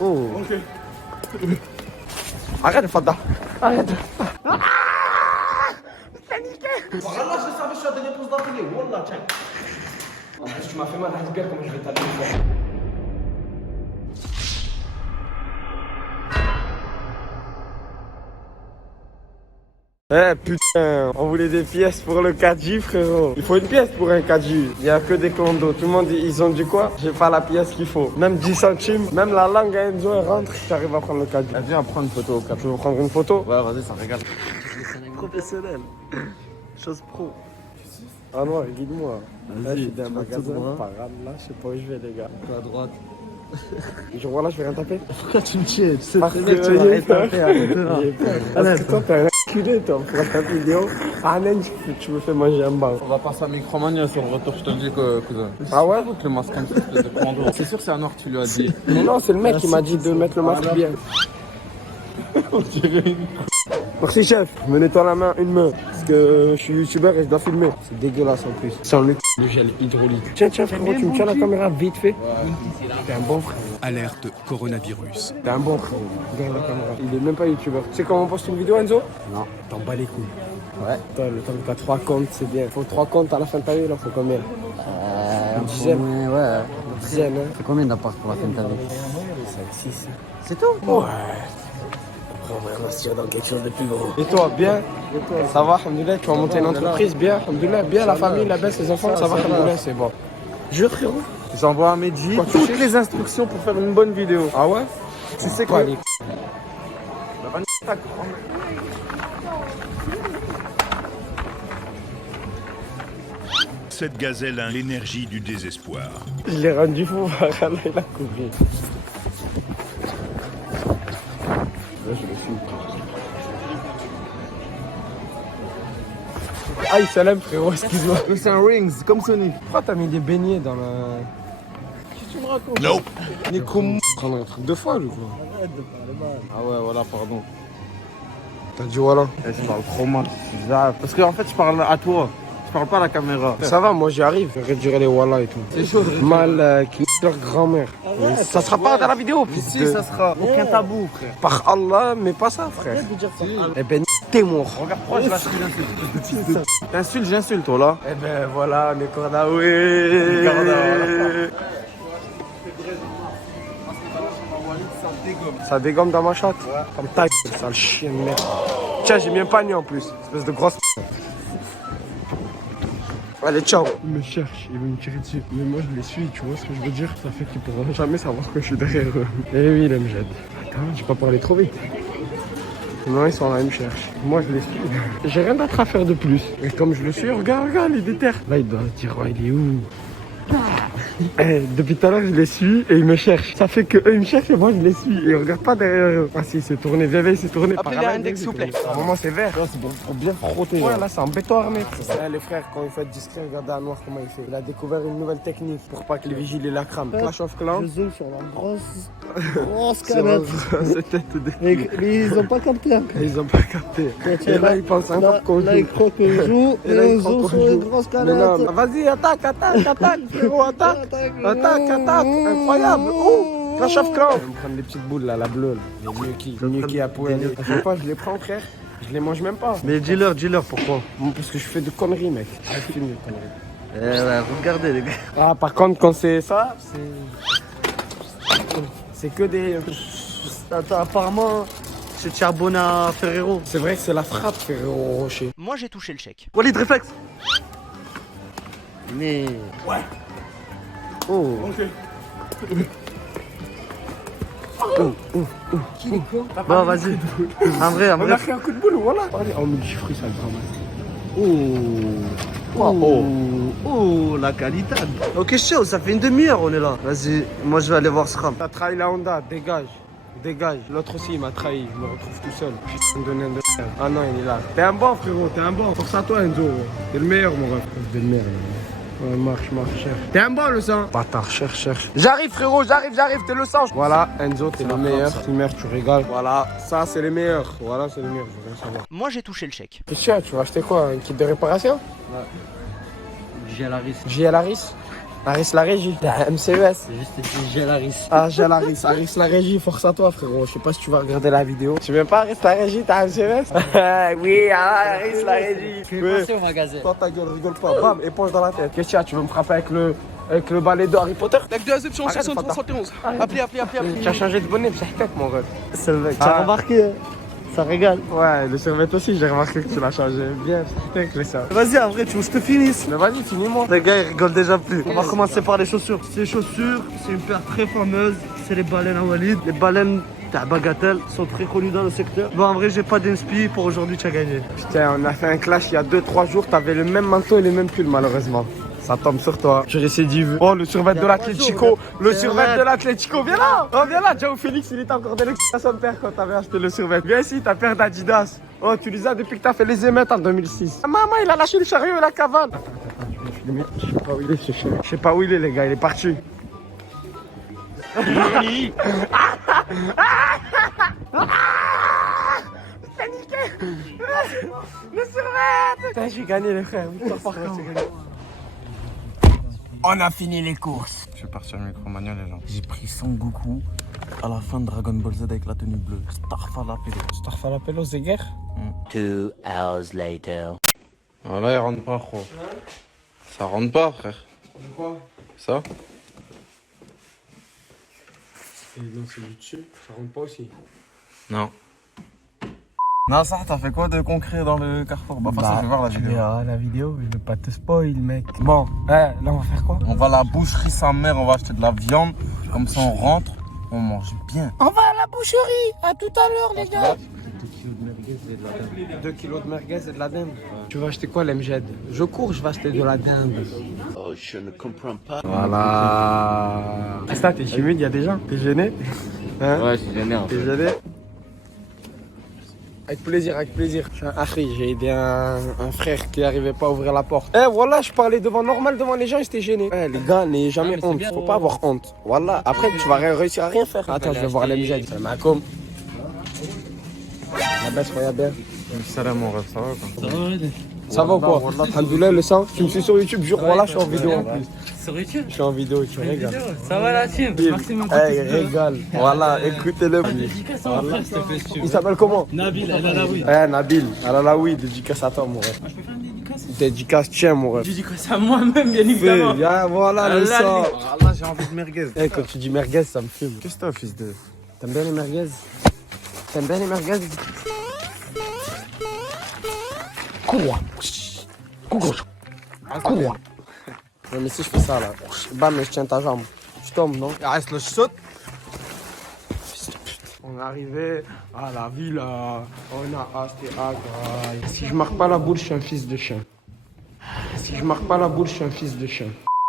Oh. Ok. Arrête, Fada. Arrête. Wallah, je savais, je suis à donner pause d'affilée. Wallah, tiens. En plus, tu m'as fait mal, regarde bien comment je vais t'habiller. Eh putain, on voulait des pièces pour le 4J, frérot. Il faut une pièce pour un 4J. Il n'y a que des condos. Tout le monde, ils ont dit quoi? J'ai pas la pièce qu'il faut. Même 10 centimes, même la langue à Enzo, elle rentre, j'arrive à prendre le 4J. Viens, on prend une photo au cap. Tu veux prendre une photo? Ouais, vas-y, ça regarde. Professionnel. Chose pro. Ah non, guide-moi. Là, je suis dans un magasin, par là, je sais pas où je vais, les gars. À droite. Je vois là, je vais rien taper. Pourquoi tu me tiens? Tu sais Parce très que bien que tu vas rien taper. Parce que toi, t'es un enculé, toi, pour ta vidéo. Ah non, tu me fais manger un bal. On va passer à Micromania sur le retour, je te le dis, cousin. Ah ouais? Le masque comme ça, espèce de commando. C'est sûr, c'est un noir que tu lui as dit. Mais non, c'est le mec qui m'a dit de mettre le masque bien. On dirait une. Merci chef, menez-toi la main, une main. Parce que je suis youtubeur et je dois filmer. C'est dégueulasse en plus. Sans le gel hydraulique. Tiens, frérot, tu me tiens la caméra vite fait. T'es un bon frère. Alerte coronavirus. T'es un bon frérot. Regarde la caméra. Il est même pas youtubeur. Tu sais comment on poste une vidéo, Enzo? Non. T'en bats les couilles. Ouais. Toi, le temps que t'as 3 comptes, c'est bien. Faut 3 comptes à la fin de ta vie, là, faut combien? Une dizaine. Ouais. Une dizaine, hein. C'est combien d'appart pour la fin de ta vie? 5, 6. C'est tout? Ouais. Après, on va investir dans quelque chose de plus gros. Et toi, bien? Ça va, alhamdoulilah, tu vas monter une entreprise, bien, alhamdoulilah, bien, la famille, la baisse, les enfants, ça va, alhamdoulilah, c'est bon. Jure, frérot. J'envoie à Medji toutes les instructions pour faire une bonne vidéo. Ah ouais? Tu sais quoi, quoi? les... Cette gazelle a l'énergie du désespoir. Je l'ai rendu fou, là, il a coupé. Là, je le suis. Aïe, salam, frérot, excuse-moi. C'est un rings, comme Sonic. Pourquoi t'as mis des beignets dans la... Qu'est-ce que tu me racontes? Nope. On est comme. Prendre un truc de folle ou quoi? Ah ouais, voilà, pardon. T'as dit voilà. Je parle trop mal. Parce qu'en fait, je parle à toi. Je parle pas à la caméra. Ça va, moi j'y arrive. Je vais réduire les wallah et tout. C'est chaud. Mal qui leur grand-mère. Ça sera pas dans la vidéo. Si, ça sera. Aucun tabou, frère. Par Allah, mais pas ça, frère. Eh ben, t'es mort. Regarde, pourquoi je lâche l'insulte? T'insultes, j'insulte, toi là. Eh ben voilà, les cordaoués. Ça dégomme dans ma chatte. Comme ta gueule, sale chien de merde. Tiens, j'ai mis un panier en plus. Espèce de grosse. Allez, ciao. Il me cherche, il veut me tirer dessus. Mais moi, je les suis, tu vois ce que je veux dire? Ça fait qu'ils pourront jamais savoir que je suis derrière eux. Eh oui, il me jette. Attends, j'ai pas parlé trop vite. Non, ils sont là, ils me cherchent. Moi, je les suis. J'ai rien d'autre à faire de plus. Et comme je le suis, regarde, il est déter. Là, il doit dire, ouais, il est où? Depuis tout à l'heure, je les suis et ils me cherchent. Ça fait que eux, ils me cherchent et moi, je les suis. Et ils regardent pas derrière eux. Ah si, il s'est tourné. Viens, il s'est tourné. Appelez l'index, s'il vous plaît. Normalement, c'est vert. C'est pour bien frotter. Ouais, là, c'est en béton armé. Les frères, quand il faut être discret, regardez à noir comment il fait. Il a découvert une nouvelle technique pour pas que les vigiles la crament. Clash of Clans. Je zoome sur la grosse canette. Cette tête de... Mais ils ont pas capté encore. Ils ont pas capté. Et là, ils pensent encore qu'on joue. Là, ils croient qu'on joue. Et là, Et ils on croient joue qu'on sur joue. une grosse Mais canette. non, vas-y, attaque, frérot, attaque. Attaque, incroyable. Oh, Clash of Clans. Je vais me prendre des petites boules là, la bleue, là. Les gnocchis à poêle. À chaque fois, je les prends, frère. Je les mange même pas. Mais dis-leur, pourquoi? Parce que je fais de conneries, mec. Je filme de conneries. Ouais, regardez, les gars. Ah, par contre, quand c'est ça, c'est que des... Attends, apparemment, c'est Charbonna Ferrero. C'est vrai que c'est la frappe, frérot Rocher. Moi, j'ai touché le chèque. Walid, réflexe. Mais. Ouais. Oh. Bah, vas-y. En vrai, On a fait un coup de boule, voilà. Oh, mais du fruit, ça le drame. Oh, la qualité. Ok, chaud, ça fait une demi-heure, on est là. Vas-y, moi je vais aller voir Scram. T'as trahi la Honda, dégage. Dégage. L'autre aussi, il m'a trahi. Je me retrouve tout seul. Putain de nain de merde. Ah non, il est là. T'es un bon, frérot, t'es un bon. Force à toi, Enzo. T'es le meilleur, mon ref. T'es le meilleur. Ouais, marche, cherche. T'es un bon, le sang. Bâtard, cherche. J'arrive, frérot, j'arrive, t'es le sang. Voilà, Enzo, t'es le meilleur. Primaire, tu régales. Voilà, ça, c'est les meilleurs. Voilà, c'est les meilleurs, je veux rien savoir. Moi, j'ai touché le chèque. Qu'est-ce que tu vas acheter quoi? Un kit de réparation? J'ai la risque. JL Harris. Aris la régie. T'as MCES. C'est juste j'ai la risque. Ah, j'ai Aris. Aris la régie, force à toi, frérot. Je sais pas si tu vas regarder la vidéo. Tu viens pas Aris la régie, t'as MCES? Oui, Aris la régie. Je vais passer au magasin. Toi, ta gueule, rigole pas. Bam, éponge dans la tête. Qu'est-ce qu'il y a? Tu veux me frapper avec le balai de Harry Potter? Avec 2 options, Arrête, 71. Appelez. Tu as changé de bonnet, c'est tête, mon ref. C'est le mec. Ah. T'as remarqué, hein? Ça régale. Ouais, le survêt aussi, j'ai remarqué que tu l'as changé. Bien, c'est que ça. Vas-y, en vrai, tu veux que je te finisse? Mais vas-y, finis-moi. Les gars, ils rigolent déjà plus. On va commencer par les chaussures. Ces chaussures, c'est une paire très fameuse. C'est les baleines à Walid. Les baleines à Bagatelle sont très connues dans le secteur. Bon, en vrai, j'ai pas d'inspi. Pour aujourd'hui, tu as gagné. Putain, on a fait un clash il y a 2-3 jours. T'avais le même manteau et le même pull, malheureusement. Ça tombe sur toi. Tu récidives. Oh, le survêt de l'Atlético. Le survêt de l'Atlético. Viens là. Oh, viens là. Joao Félix, il était encore de à son père quand t'avais acheté le survêt. Viens ici, ta paire d'Adidas. Oh, tu les as depuis que t'as fait les émeutes en 2006. Ah, maman, il a lâché le chariot et la cavale. Attends, je vais filmer. Je sais pas où il est, ce chien. Je sais pas où il est, les gars. Il est parti. T'as niqué. Le survêt. Putain, j'ai gagné, les frères. On a fini les courses. Je suis parti à Micromania, les gens. J'ai pris Son Goku à la fin de Dragon Ball Z avec la tenue bleue. Starfalapelo. Starfalapelo, c'est guerre. 2 hours later. Ah là, il rentre pas, gros. Ça rentre pas, frère. Quoi? Ça? Non, c'est du dessus. Ça rentre pas aussi. Non. Non, ça, t'as fait quoi de concret dans le carrefour? Bah, ça fait voir la vidéo. La vidéo, je vais pas te spoil, mec. Bon, là, on va faire quoi? On va à la boucherie sa mère, on va acheter de la viande. Comme ça, on rentre, on mange bien. On va à la boucherie. À tout à l'heure, les gars. 2 kilos de merguez et de la dinde. Tu vas acheter quoi, l'MGed? Je cours, je vais acheter de la dinde. Oh, je ne comprends pas. Voilà. Ça, t'es timide, il y a des gens. T'es gêné? Hein? Ouais, je suis gêné. T'es gêné? Avec plaisir, avec plaisir. Je suis un akhi, j'ai aidé un frère qui n'arrivait pas à ouvrir la porte. Eh voilà, je parlais normal devant les gens, ils étaient gênés. Eh les gars, n'ayez jamais honte, faut pas avoir honte. Voilà, après tu vas réussir à rien faire. Attends, je vais voir l'MG. Salam alaikum. La baisse, regarde bien. Salam, mon rêve, ça va quoi? Ça va ou quoi? Alhamdoulilah, le sang. Tu me suis sur YouTube, jure, voilà, je suis en vidéo en plus. Sur YouTube? Je suis en vidéo, tu rigoles. Ça va la team? Merci mon Eh, il régale. Voilà, écoutez-le. Dédicace à mon frère, s'il te plaît, si tu veux. Il s'appelle comment? Nabil, El Alaoui. Eh, Nabil, Alalaoui, dédicace à toi, mon rêve. Je peux faire une dédicace? Dédicace, tiens, mon rêve. Dédicace à moi-même, bien évidemment. Voilà le Allah, sang. Ah là, j'ai envie de merguez. Eh, quand tu dis merguez, ça me fume. Qu'est-ce que t'as, fils de. T'aimes bien les merguez? T'aimes bien les merguez? Cours. Cours. Cours. Ouais, mais si je fais ça là, bam, je tiens ta jambe. Tu tombes, non? Reste là, je saute. On est arrivé à la villa. On a acheté à graille. Si je marque pas la boule, je suis un fils de chien. Si je marque pas la boule, je suis un fils de chien.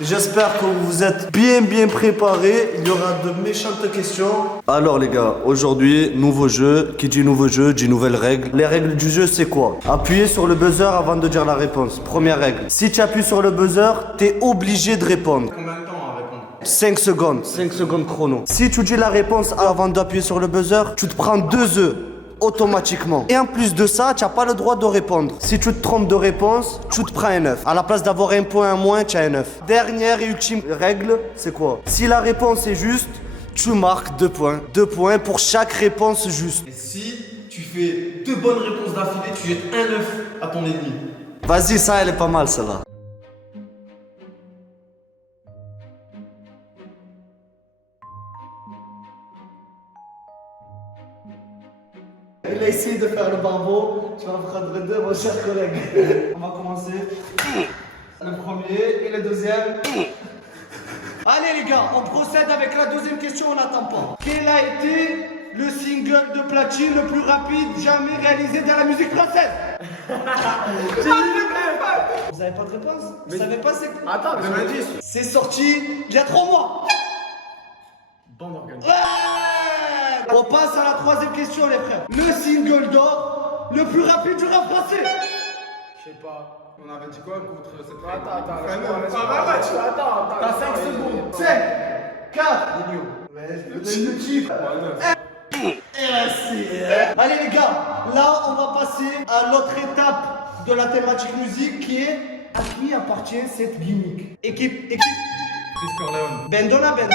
J'espère que vous êtes bien préparés. Il y aura de méchantes questions. Alors les gars, aujourd'hui, nouveau jeu. Qui dit nouveau jeu, dit nouvelles règles. Les règles du jeu, c'est quoi? Appuyez sur le buzzer avant de dire la réponse. Première règle. Si tu appuies sur le buzzer, t'es obligé de répondre. Combien de temps à répondre? 5 secondes. 5 secondes chrono. Si tu dis la réponse avant d'appuyer sur le buzzer, tu te prends 2 œufs. Automatiquement. Et en plus de ça, tu n'as pas le droit de répondre. Si tu te trompes de réponse, tu te prends un œuf. À la place d'avoir un point en moins, tu as un œuf. Dernière et ultime règle, c'est quoi? Si la réponse est juste, tu marques 2 points. 2 points pour chaque réponse juste. Et si tu fais 2 bonnes réponses d'affilée, tu jettes un œuf à ton ennemi. Vas-y, ça, elle est pas mal, celle-là. Il a essayé de faire le barbeau. Tu vas prendre 2, mon cher collègue. On va commencer. Le premier et le deuxième. Allez les gars, on procède avec la deuxième question, on n'attend pas. Quel a été le single de platine le plus rapide jamais réalisé dans la musique française? Vous avez pas de réponse? Vous savez pas c'est quoi? Attends, je me dis. C'est sorti il y a 3 mois. Bon organisme. Ouais. On passe à la troisième question les frères. Le single d'or le plus rapide du rap français. Je sais pas. On avait dit quoi contre cette Attends. T'as 5 secondes. 5, 4, le chiffre. Allez les gars, là on va passer à l'autre étape de la thématique musique qui est à qui appartient cette gimmick. Équipe. Chris Corleone. Bendo la Bendo.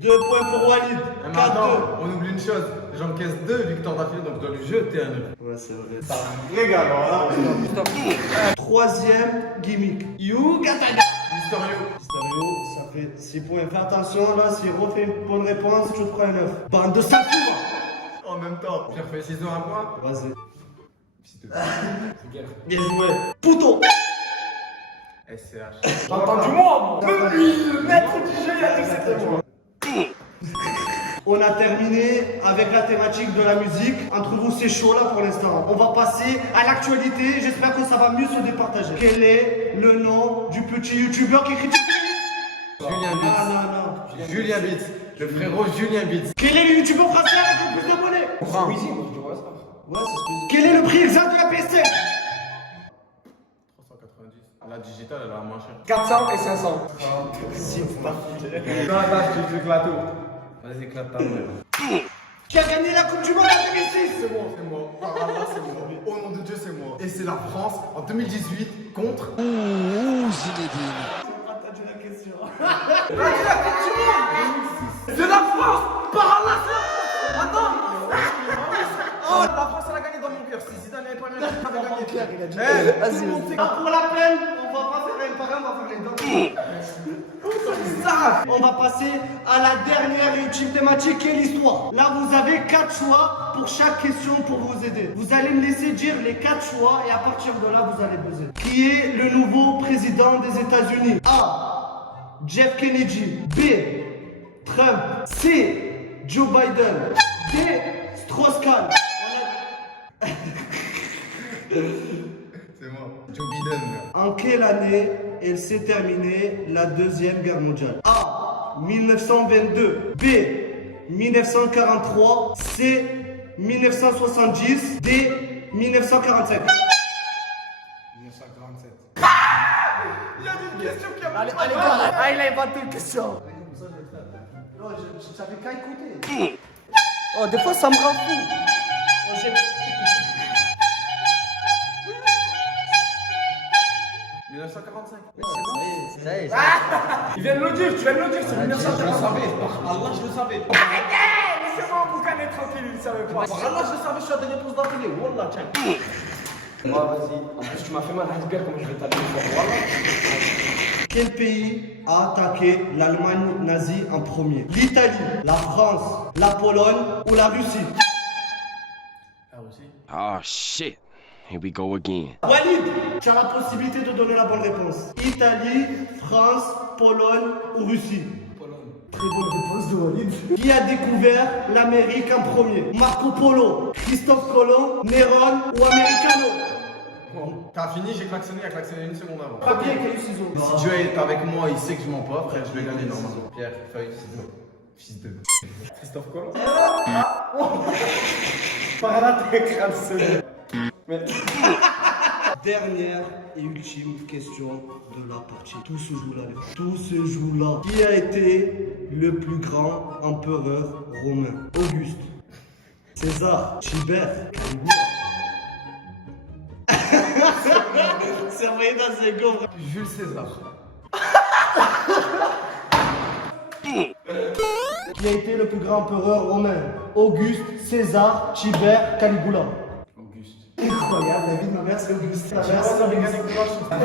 2 points pour Walid. 4-2. On oublie une chose. J'encaisse 2 victoires d'affilée, donc je dois lui jeter un œuf. Ouais, c'est vrai. Regarde, voilà. Troisième gimmick. You Katana. Mysterio. Mysterio, ça fait 6 points. Fais attention, là, si refait une bonne réponse, tu te prends un œuf. Bande de salfour. En même temps, Pierre fait 6 un point. Vas-y. Bien joué. Pouton. SCH. J'ai entendu moi. Le maître du jeu, il a dit que c'était moi. On a terminé avec la thématique de la musique. Entre vous, c'est chaud là pour l'instant. On va passer à l'actualité. J'espère que ça va mieux se départager. Quel est le nom du petit youtubeur qui critique Julien Non, Bitz. non, non. Julien Bitz. Le frérot Julien Bitz. Quel est le youtubeur français avec le plus d'abonnés Squeezie, moi je dirais ça. Ouais, c'est ce que... Quel est le prix exact de la PS5 390. La digitale, elle a moins cher. 400 et 500. Attends, je te éclate tout. Vas-y, éclate ta mère. Qui a gagné la Coupe du Monde en 2006 C'est moi, c'est moi. Par Allah, c'est moi. Au nom de Dieu, c'est moi. Et c'est la France en 2018 contre. C'est la France. Par Allah, c'est la France. Attends. Oh, la France, elle a gagné dans mon cœur. Si Zidane n'avait pas gagné, il avait gagné. Vas-y, vas-y. Pour la peine, on va pas faire un par un, on va faire les deux. On va passer à la dernière et ultime thématique qui est l'histoire. Là, vous avez 4 choix pour chaque question pour vous aider. Vous allez me laisser dire les 4 choix et à partir de là, vous allez buzzer. Qui est le nouveau président des États-Unis? A. Jeff Kennedy. B. Trump. C. Joe Biden. D. Strauss-Kahn. C'est moi. Joe Biden. En quelle année elle s'est terminée la Deuxième Guerre mondiale? A. 1922. B. 1943. C. 1970. D. 1945. 1947. Il y a une question qui a. Allez, gars, il a inventé une question. Non, je savais qu'à écouter. Oh, des fois, ça me rend fou. Oh, j'ai- 1945. Ça y est. Il vient de le dire, tu viens de le dire, c'est 1947. Je le savais, par Allah, je le savais. Arrêtez! Laissez-moi mon canet tranquille, il ne savait pas. Par Allah, je le savais, je suis à des réponses d'affilée. Wallah, tiens. Moi, vas-y. En plus, tu m'as fait mal, Hasbel, comment je vais t'appeler fort. Wallah. Quel pays a attaqué l'Allemagne nazie en premier? L'Italie, la France, la Pologne ou la Russie? La Russie. Oh shit. Here we go again. Walid, tu as la possibilité de donner la bonne réponse. Italie, France, Pologne ou Russie? Pologne. Très bonne réponse de Walid. Qui a découvert l'Amérique en premier? Marco Polo, Christophe Colomb, Néron ou Americano? Bon, t'as fini, j'ai klaxonné, il a klaxonné une seconde avant. Papier, cahier, ciseaux. Si Dieu est avec moi, il sait que je mens pas, frère, je vais gagner normalement. Pierre, feuille, ciseaux. Fils de. Christophe Colomb. Par là, t'es klaxonné. Dernière et ultime question de la partie. Tout se joue là. Tout se joue là. Qui a été le plus grand empereur romain? Auguste, César, Tibère, Caligula. C'est vrai dans ses gaufres. Jules César. Qui a été le plus grand empereur romain? Auguste, César, Tibère, Caligula. Auguste. Incroyable, la vie de ma mère c'est Auguste. J'ai pas ça avec gagner que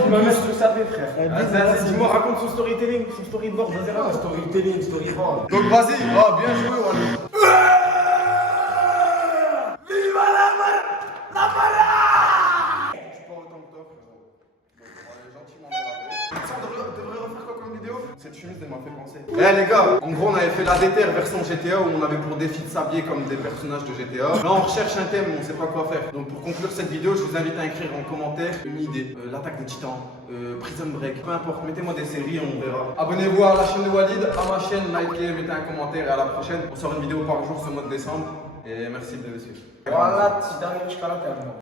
moi, je le savais, frère. Vas-y, dis-moi, raconte son storytelling, son storyboard. Vas-y, raconte. Storytelling, storyboard. Donc vas-y, oh, bien joué, Walid. Cette chemise, elle m'a fait penser. Eh les gars, en gros on avait fait la déter version GTA où on avait pour défi de s'habiller comme des personnages de GTA. Là on recherche un thème, on sait pas quoi faire. Donc pour conclure cette vidéo, je vous invite à écrire en commentaire une idée. L'attaque des titans, Prison Break, peu importe, mettez-moi des séries et on verra. Abonnez-vous à la chaîne de Walid, à ma chaîne, likez, mettez un commentaire et à la prochaine. On sort une vidéo par jour ce mois de décembre. Et merci de me suivre. Voilà, petit dernier jusqu'à la terre.